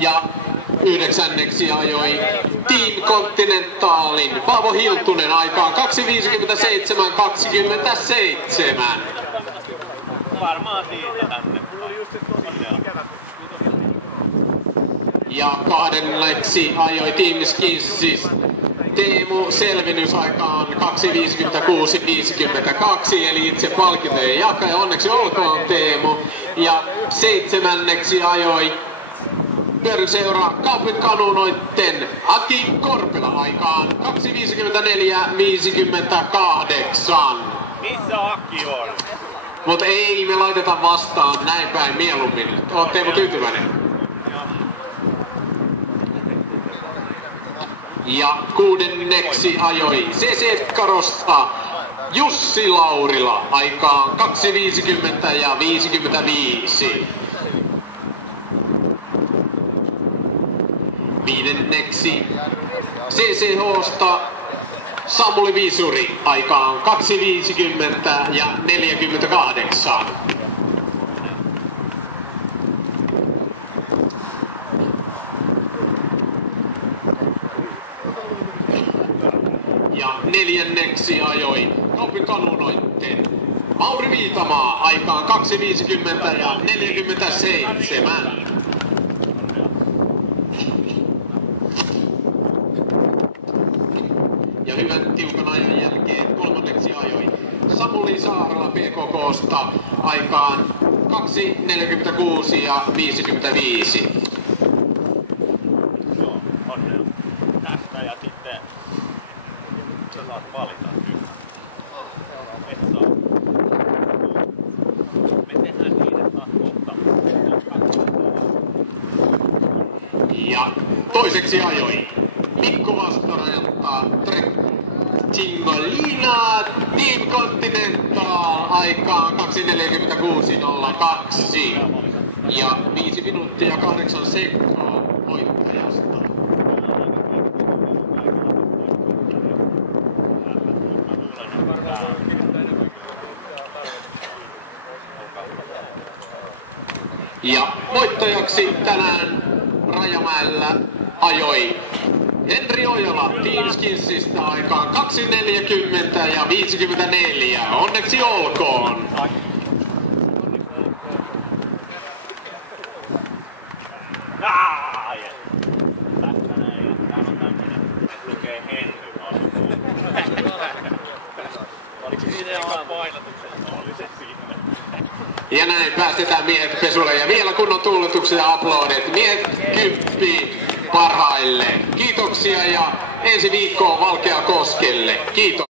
Ja 9. ajoi Team Continentalin Paavo Hiltunen aikaan 2.57.27. Varmaan siitä tänne. Ja 2. ajoi Team Skinssis Teemu Selvinys aikaan 2.56.52, eli itse palkintojen jakaja. Onneksi olkoon Teemu. Ja 7. ajoi Pyöräilyseura Kaupin Kanunoitten Aki Korpela aikaan 2.54.58. Missä Aki on? Mut ei me laiteta vastaan näin päin mieluummin. Oot Teemu tyytyväinen? Ja 6. ajoi CC Karosta Jussi Laurila aikaan 2.50.55. 5. CCH:sta Samuli Visuri aikaan 2.50.48. Ja 4. ajoi Kaupin Kanunoitten Mauri Viitamaa aikaan 2.50.47. Ja hyvän tiukan ajan jälkeen 3. ajoi Samuli Saarala PKK:sta aikaan 2.46.55. Joo, onnea. Tästä ja sitten sä saat valita yhtä. Et saa. Me tehdään niin, että saat kohta. Ja 2. ajoi Mikko Vastorajalta Cingolina Team Continental aikaan 2.46.02. Ja 5 minuuttia 8 sekkaa voittajasta. Ja voittajaksi tänään Rajamäellä ajoi Henri Ojola Team Skinsistä aikaan 2.40.54. Onneksi olkoon! Tässä näin. Täällä on tämmönen, että lukee Henry. Oliko siinä eka painotuksen? Oli se siinä. Ja näin päästetään miehet pesulle ja vielä kunnon tuuletuksia ja aplodit. Miehet 10 parhaille. Kiitoksia ja ensi viikkoon Valkeakoskelle. Kiitos.